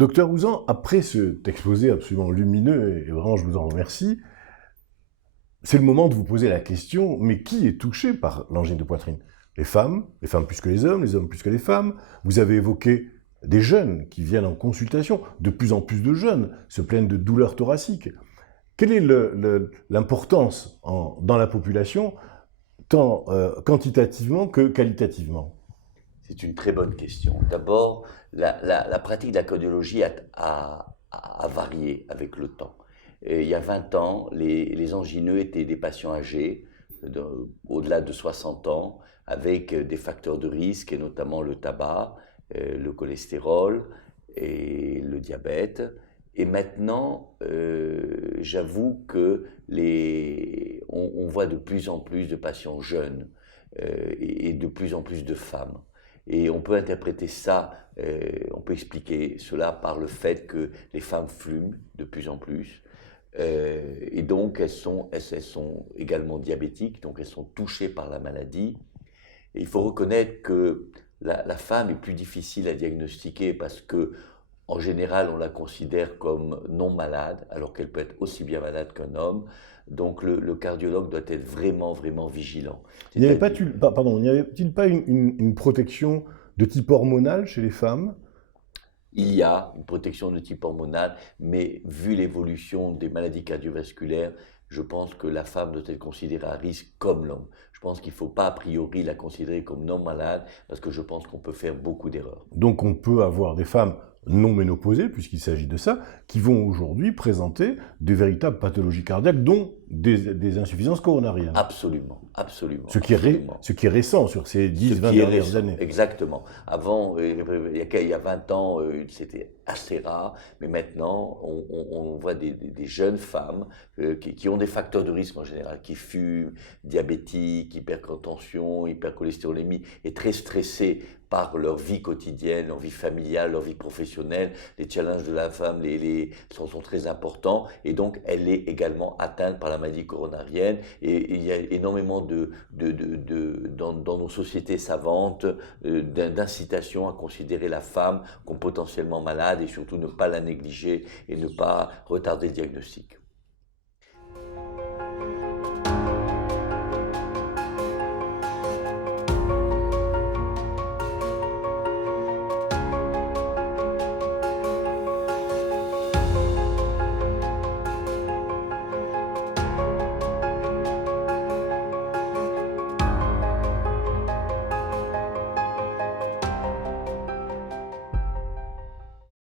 Docteur Ouzan, après cet exposé absolument lumineux, et vraiment je vous en remercie, c'est le moment de vous poser la question, mais qui est touché par l'angine de poitrine? Les femmes plus que les hommes plus que les femmes. Vous avez évoqué des jeunes qui viennent en consultation. De plus en plus de jeunes se plaignent de douleurs thoraciques. Quelle est l'importance dans la population, tant quantitativement que qualitativement? C'est une très bonne question. D'abord, la pratique de la cardiologie a varié avec le temps. Et il y a 20 ans, les angineux étaient des patients âgés, au-delà de 60 ans, avec des facteurs de risque, et notamment le tabac, le cholestérol et le diabète. Et maintenant, j'avoue que on voit de plus en plus de patients jeunes et de plus en plus de femmes. Et on peut interpréter ça, on peut expliquer cela par le fait que les femmes fument de plus en plus. Et donc elles sont également diabétiques, donc elles sont touchées par la maladie. Et il faut reconnaître que la femme est plus difficile à diagnostiquer parce que en général, on la considère comme non malade, alors qu'elle peut être aussi bien malade qu'un homme. Donc le cardiologue doit être vraiment, vraiment vigilant. Il n'y avait-il pas une protection de type hormonal chez les femmes? Il y a une protection de type hormonal, mais vu l'évolution des maladies cardiovasculaires, je pense que la femme doit être considérée à risque comme l'homme. Je pense qu'il ne faut pas a priori la considérer comme non malade, parce que je pense qu'on peut faire beaucoup d'erreurs. Donc on peut avoir des femmes non ménopausées, puisqu'il s'agit de ça, qui vont aujourd'hui présenter de véritables pathologies cardiaques, dont des insuffisances coronariennes. Absolument, absolument. Ce qui est récent sur ces 10-20 dernières années. Exactement. Avant, il y a 20 ans, c'était assez rare, mais maintenant, on voit des jeunes femmes qui ont des facteurs de risque en général, qui fument, diabétiques, hypertension, hypercholestérolémie, et très stressées par leur vie quotidienne, leur vie familiale, leur vie professionnelle. Les challenges de la femme sont très importants, et donc elle est également atteinte par la maladie coronarienne. Et il y a énormément dans nos sociétés savantes d'incitation à considérer la femme comme potentiellement malade et surtout ne pas la négliger et ne pas retarder le diagnostic.